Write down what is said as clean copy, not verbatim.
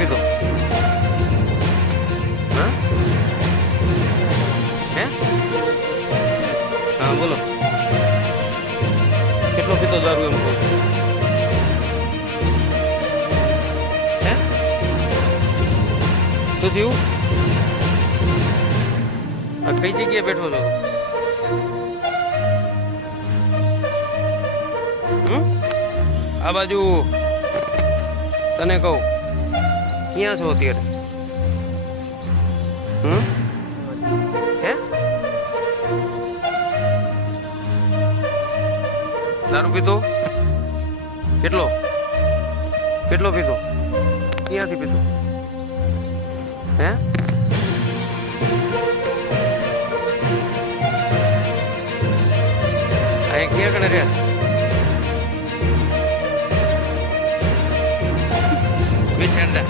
પીધો? હા હે હા બોલો કેટલો પીધો દારૂ એમ કહું હે શું થયું? આ કઈ જગ્યાએ બેઠો છો? આ બાજુ તને કહું ક્યાં છો અત્યારે? હે દારૂ પીધો? કેટલો કેટલો પીધો? ક્યાંથી પીધો? હે અહીંયા ક્યાં કણે રહ્યા? વિચારતા